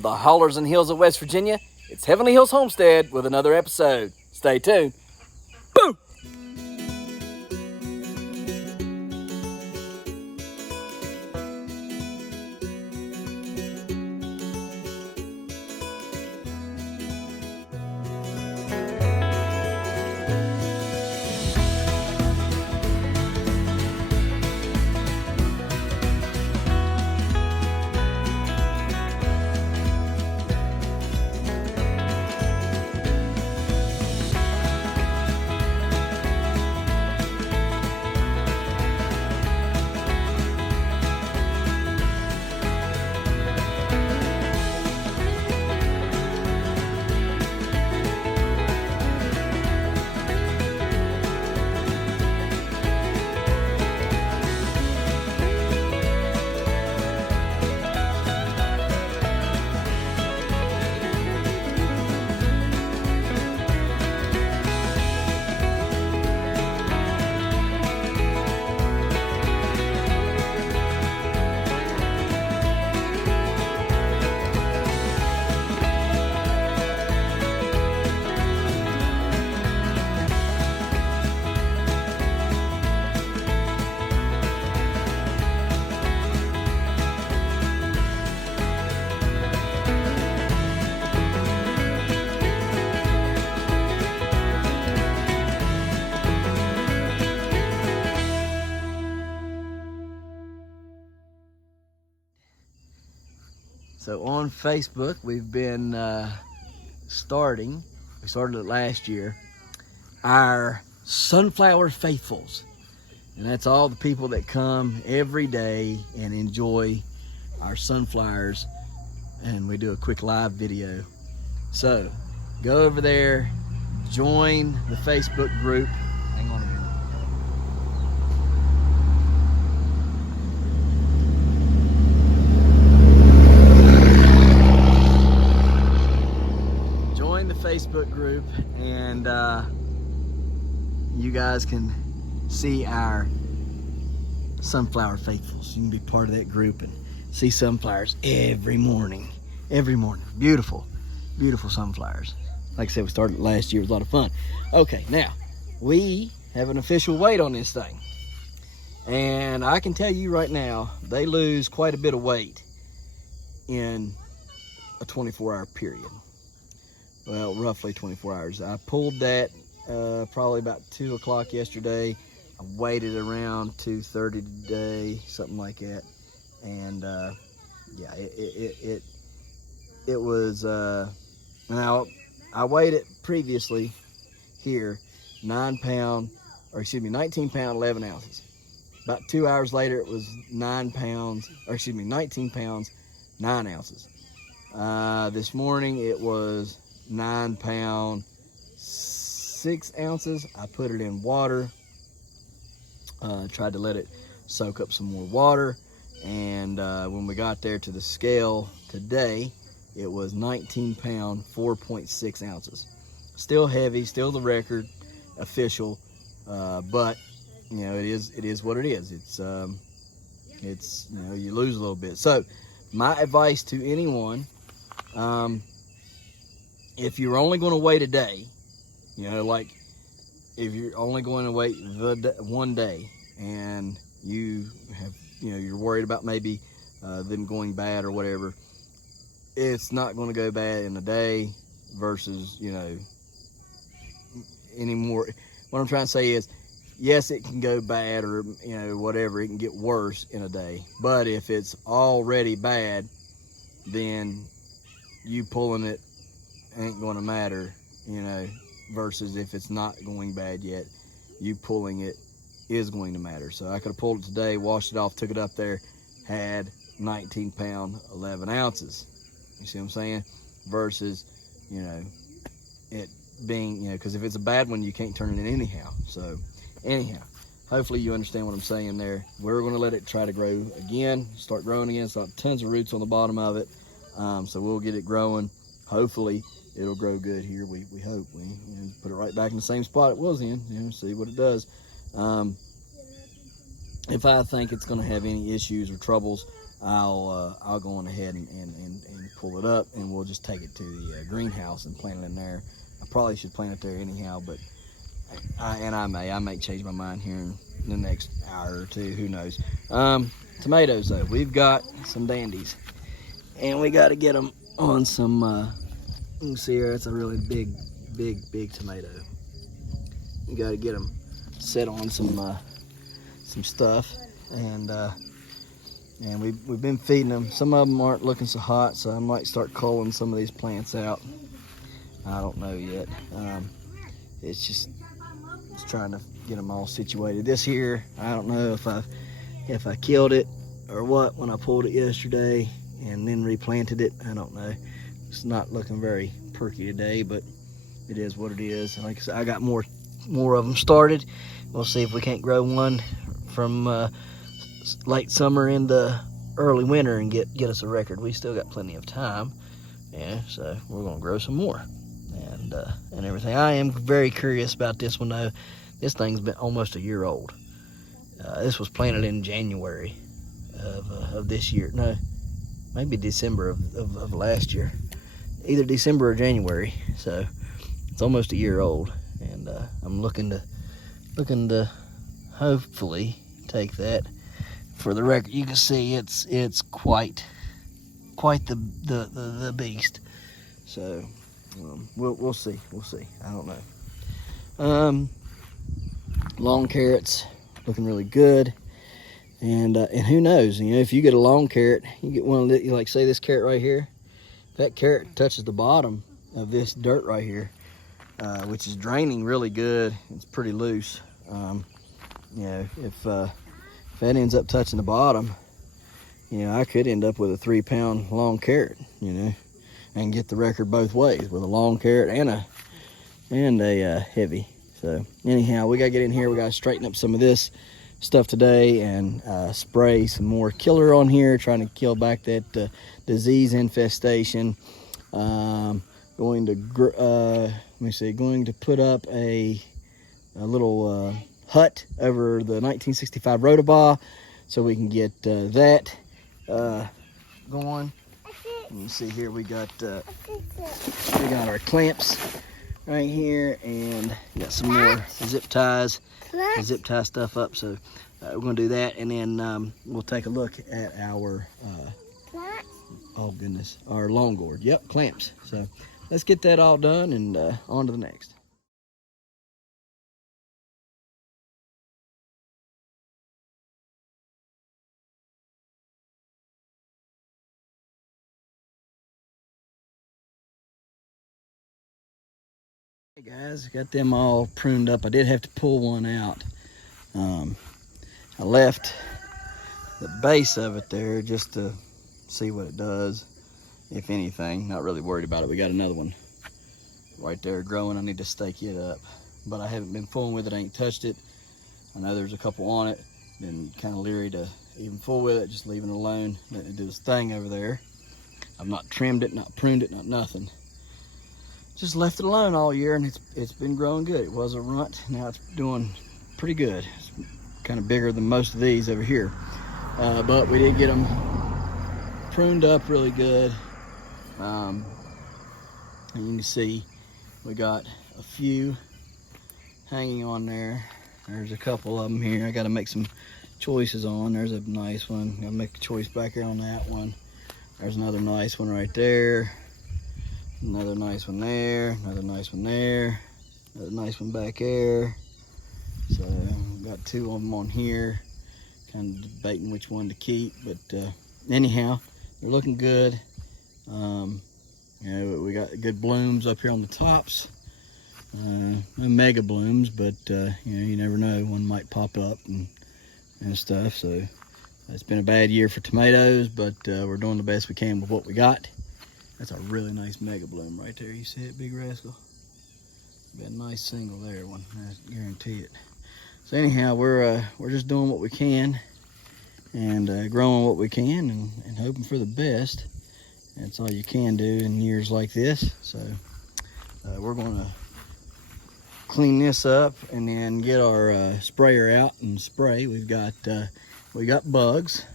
From the hollers and hills of West Virginia, it's Heavenly Hills Homestead with another episode. Stay tuned. Boom! So on Facebook, we've been we started it last year, our Sunflower Faithfuls. And that's all the people that come every day and enjoy our sunflowers. And we do a quick live video. So go over there, join the Facebook group. Hang on a minute. Facebook group, and you guys can see our Sunflower Faithfuls. You can be part of that group and see sunflowers every morning. Beautiful sunflowers. Like I said, we started last year. It was a lot of fun. Okay, now we have an official weight on this thing, and I can tell you right now, they lose quite a bit of weight in a 24-hour period. Well, roughly 24 hours. I pulled that probably about 2 o'clock yesterday. I waited around 2:30 today, something like that. And yeah, it was, now I weighed it previously here, 19 pound, 11 ounces. About 2 hours later, it was 19 pounds, 9 ounces. This morning it was 9 pound 6 ounces. I put it in water, tried to let it soak up some more water, and when we got there to the scale today, it was 19 pound 4.6 ounces. Still heavy, still the record official, but you know, it is what it is. It's you know, you lose a little bit. So my advice to anyone, if you're only going to wait a day, you know, like if you're only going to wait one day, and you have, you know, you're worried about maybe them going bad or whatever, it's not going to go bad in a day versus, you know, anymore. What I'm trying to say is, yes, it can go bad, or, you know, whatever, it can get worse in a day. But if it's already bad, then you pulling it ain't going to matter, you know, versus if it's not going bad yet, you pulling it is going to matter. So I could have pulled it today, washed it off, took it up there, had 19 pound 11 ounces. You see what I'm saying? Versus, you know, it being, you know, because if it's a bad one, you can't turn it in anyhow. So anyhow, hopefully you understand what I'm saying there. We're going to let it try to grow again, start growing again. It's got tons of roots on the bottom of it. So we'll get it growing. Hopefully it'll grow good here. We hope. We, you know, put it right back in the same spot it was in, you know, see what it does. If I think it's going to have any issues or troubles I'll go on ahead and pull it up, and we'll just take it to the greenhouse and plant it in there. I probably should plant it there anyhow, but I may change my mind here in the next hour or two. Who knows? Tomatoes though, we've got some dandies, and we got to get them on some. You can see here, it's a really big tomato. You got to get them set on some stuff, and we've been feeding them. Some of them aren't looking so hot, so I might start culling some of these plants out. I don't know yet. It's just trying to get them all situated. This here, I don't know if I killed it or what when I pulled it yesterday and then replanted it. I don't know. It's not looking very perky today, but it is what it is. Like I said, I got more of them started. We'll see if we can't grow one from late summer into early winter and get us a record. We still got plenty of time, yeah. So we're gonna grow some more and everything. I am very curious about this one though. This thing's been almost a year old. This was planted in January of this year. No, maybe December of last year. Either December or January. So it's almost a year old, and I'm looking to hopefully take that. For the record, you can see it's quite the beast. So we'll see. I don't know. Long carrots looking really good, and who knows? You know, if you get a long carrot, you get one of the, like say this carrot right here. If that carrot touches the bottom of this dirt right here, which is draining really good, it's pretty loose. You know, if that ends up touching the bottom, you know, I could end up with a 3-pound long carrot, you know, and get the record both ways with a long carrot and a heavy. So anyhow, we gotta get in here. We gotta straighten up some of this stuff today and spray some more killer on here, trying to kill back that disease infestation. Going to put up a little hut over the 1965 Rodebaugh, so we can get that going. You can see here we got our clamps right here, and got some more zip ties to zip tie stuff up. So we're gonna do that, and then we'll take a look at our oh goodness, our long gourd. Yep, clamps. So let's get that all done, and on to the next. Hey guys, got them all pruned up. I did have to pull one out. I left the base of it there just to see what it does, if anything. Not really worried about it. We got another one right there growing. I need to stake it up, but I haven't been fooling with it. I ain't touched it. I know there's a couple on it. Been kind of leery to even fool with it, just leaving it alone, letting it do its thing over there. I've not trimmed it, not pruned it, not nothing. Just left it alone all year, and it's been growing good. It was a runt. Now it's doing pretty good. It's kind of bigger than most of these over here, but we did get them pruned up really good. And you can see we got a few hanging on there. There's a couple of them here I got to make some choices on. There's a nice one. I'll make a choice back here on that one. There's another nice one right there. Another nice one there, another nice one there, another nice one back there. So I've got two of them on here, kind of debating which one to keep, but anyhow, they're looking good. You know, we got good blooms up here on the tops. No mega blooms, but you know, you never know, one might pop up and stuff. So it's been a bad year for tomatoes, but we're doing the best we can with what we got. That's a really nice mega bloom right there. You see it, big rascal? Be a nice single there one, I guarantee it. So anyhow, we're just doing what we can and growing what we can and hoping for the best. That's all you can do in years like this. So we're gonna clean this up and then get our sprayer out and spray. We got bugs.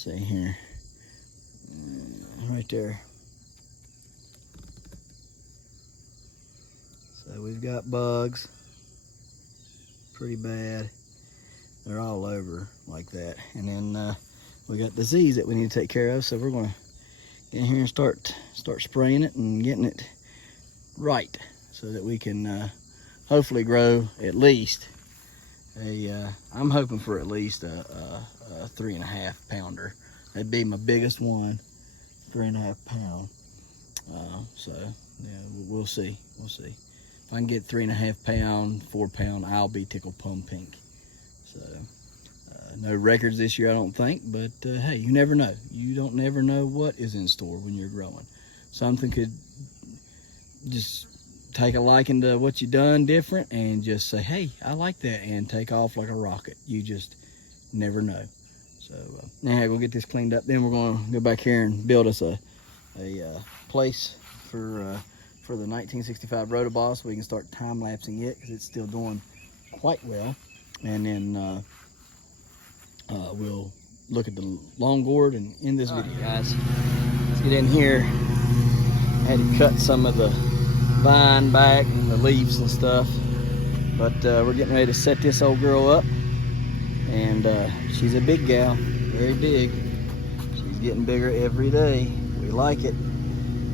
see here, right there. So we've got bugs, pretty bad. They're all over like that. And then we got disease that we need to take care of. So we're gonna get in here and start spraying it and getting it right, so that we can hopefully grow at least I'm hoping for at least a 3.5 pounder. That'd be my biggest one, 3.5 pound. So yeah, we'll see. If I can get 3.5 pound, 4 pound, I'll be tickled plum pink. So no records this year, I don't think, but hey, you never know. You don't never know what is in store when you're growing. Something could just take a liking to what you done different and just say, hey, I like that, and take off like a rocket. You just never know. So now we'll get this cleaned up. Then we're going to go back here and build us a place for the 1965 Rodebaugh, so we can start time-lapsing it, because it's still doing quite well. And then we'll look at the long gourd and end this video. Guys, let's get in here. I had to cut some of the vine back and the leaves and stuff, but we're getting ready to set this old girl up. And she's a big gal, very big. She's getting bigger every day. We like it.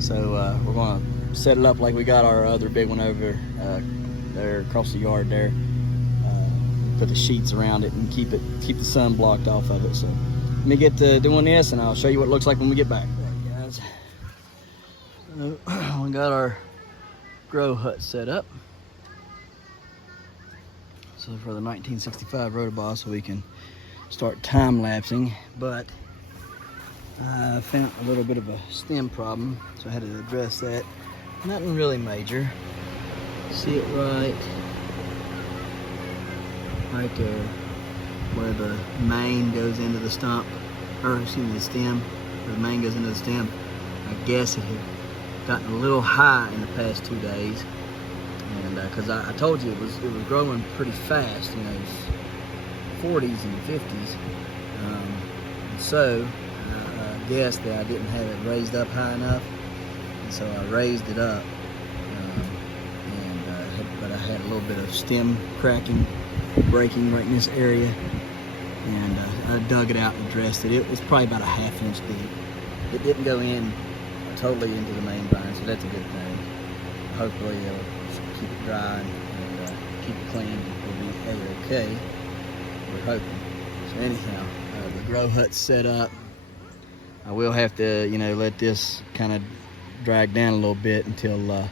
So we're gonna set it up like we got our other big one over there across the yard there. Put the sheets around it and keep the sun blocked off of it. So let me get to doing this, and I'll show you what it looks like when we get back. All right, guys, so we got our grow hut set up. So for the 1965 Rodebaugh, so we can start time-lapsing. But I found a little bit of a stem problem, so I had to address that. Nothing really major. See it right there, where the main goes into the stump, or excuse me, the stem, where the main goes into the stem. I guess it had gotten a little high in the past 2 days, and because I told you it was growing pretty fast, you know, 40s and 50s. So I guessed that I didn't have it raised up high enough, and so I raised it up, but I had a little bit of stem cracking, breaking right in this area, and I dug it out and addressed it. It was probably about a 1/2 inch deep. It didn't go in totally into the main vine, so that's a good thing. Hopefully it'll keep it dry and keep it clean. It'll be A-okay. We're hoping. So anyhow, the grow hut's set up. I will have to, you know, let this kind of drag down a little bit until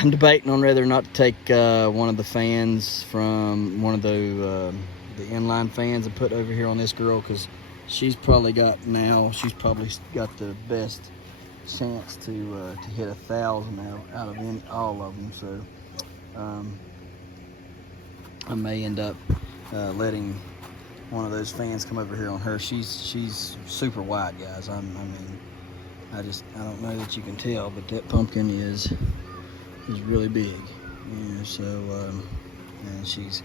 I'm debating on whether or not to take one of the fans from one of the inline fans and put over here on this girl, because she's probably got the best chance to hit 1,000 out of all of them. So I may end up letting one of those fans come over here on her. She's super wide, guys. I don't know that you can tell, but that pumpkin is really big. Yeah, so and she's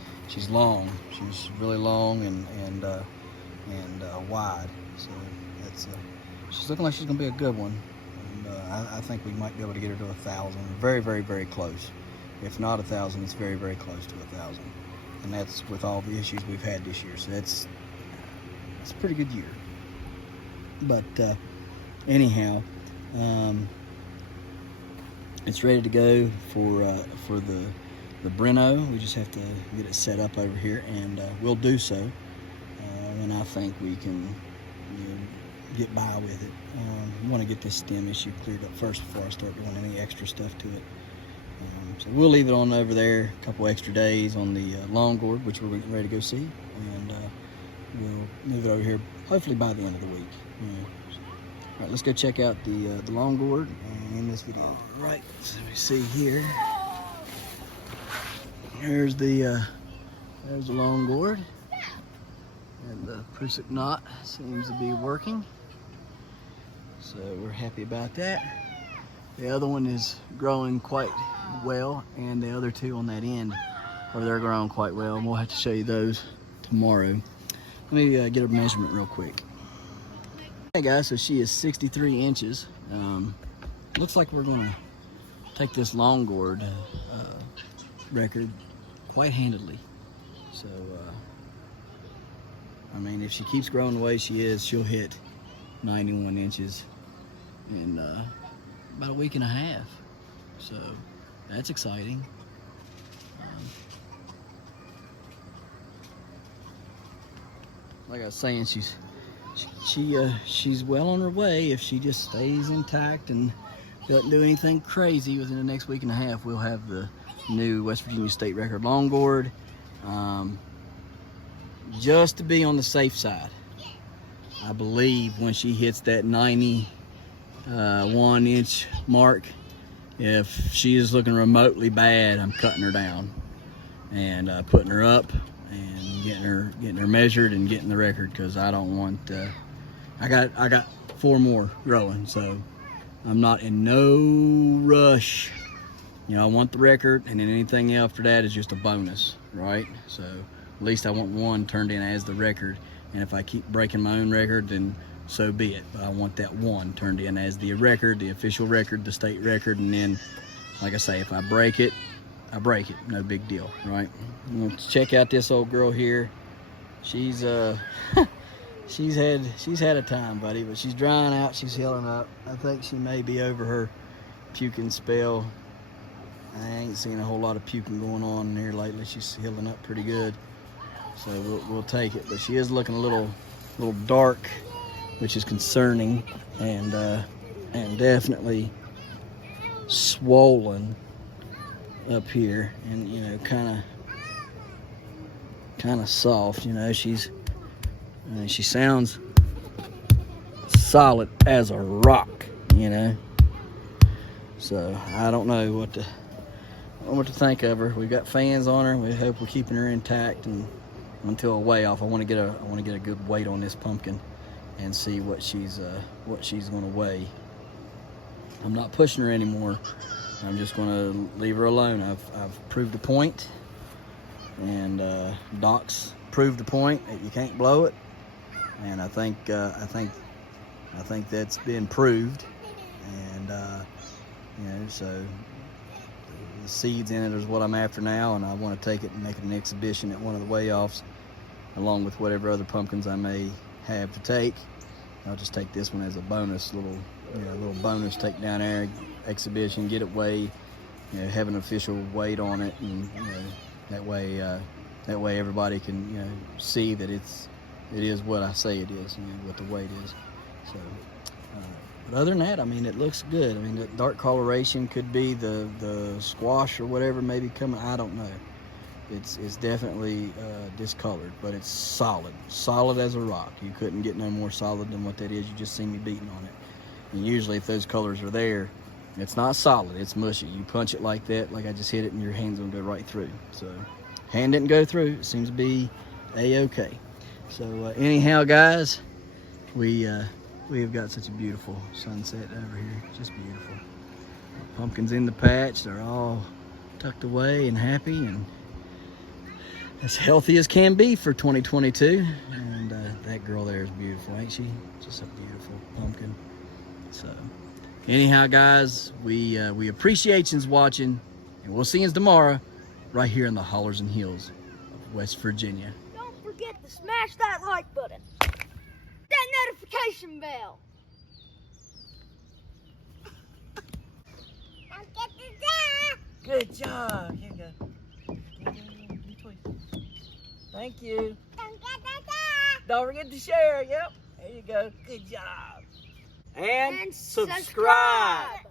long. She's really long and wide. So that's she's looking like she's gonna be a good one. And I think we might be able to get her to 1,000. Very, very, very close. If not 1,000, it's very, very close to 1,000. And that's with all the issues we've had this year. So it's a pretty good year. But anyhow, it's ready to go for the Breno. We just have to get it set up over here, and we'll do so. And I think we can, you know, get by with it. I want to get this stem issue cleared up first before I start doing any extra stuff to it. So we'll leave it on over there a couple extra days on the long gourd, which we're getting ready to go see, and we'll move it over here hopefully by the end of the week. All right, let's go check out the long gourd and end this video. All right, so we see here. There's the long gourd, and the prusik knot seems to be working. So we're happy about that. The other one is growing quite well, and the other two on that end, they're growing quite well, and we'll have to show you those tomorrow. Let me get a measurement real quick. Hey guys, so she is 63 inches. Looks like we're gonna take this long gourd record quite handedly. So, I mean, if she keeps growing the way she is, she'll hit 91 inches in about a week and a half. So that's exciting. Like I was saying, she's well on her way. If she just stays intact and doesn't do anything crazy, within the next week and a half, we'll have the new West Virginia state record long gourd. Just to be on the safe side, I believe when she hits that 91 inch mark, if she is looking remotely bad, I'm cutting her down and putting her up and getting her measured and getting the record, because I don't want I got 4 more growing, so I'm not in no rush. You know, I want the record, and then anything after that is just a bonus, right? So at least I want one turned in as the record, and if I keep breaking my own record, then so be it. But I want that one turned in as the record, the official record, the state record, and then, like I say, if I break it, I break it. No big deal, right? Let's check out this old girl here. She's she's had a time, buddy, but she's drying out. She's healing up. I think she may be over her puking spell. I ain't seen a whole lot of puking going on in here lately. She's healing up pretty good, so we'll take it. But she is looking a little dark, which is concerning, and definitely swollen up here, and you know, kind of soft. You know, she sounds solid as a rock. You know, so I don't know what to think of her. We've got fans on her. We hope we're keeping her intact, and until a weigh off, I want to get a good weight on this pumpkin and see what she's going to weigh. I'm not pushing her anymore. I'm just going to leave her alone. I've proved a point, and Doc's proved the point that you can't blow it, and I think that's been proved, and you know, so the seeds in it is what I'm after now, and I want to take it and make it an exhibition at one of the weigh-offs, along with whatever other pumpkins I may have to take. I'll just take this one as a bonus, little bonus take down there exhibition, get it weighed, you know, have an official weight on it, and you know, that way everybody can, you know, see that it is what I say it is, you know, what the weight is. So, but other than that, I mean, it looks good. I mean, the dark coloration could be the squash or whatever maybe coming. I don't know. It's definitely discolored, but it's solid as a rock. You couldn't get no more solid than what that is. You just see me beating on it. And usually if those colors are there, it's not solid, it's mushy. You punch it like that, like I just hit it, and your hand's gonna go right through. So hand didn't go through. It seems to be a-okay. So anyhow, guys, we have got such a beautiful sunset over here. Just beautiful. Pumpkins in the patch. They're all tucked away and happy and as healthy as can be for 2022. And that girl there is beautiful, ain't she? Just a beautiful pumpkin. So anyhow, guys, we appreciate you watching, and we'll see you tomorrow right here in the hollers and hills of West Virginia. Don't forget to smash that like button, that notification bell. Don't get the dog. Good job. Here you go. Thank you. Don't get the dog. Don't forget to share. Yep. There you go. Good job. And subscribe.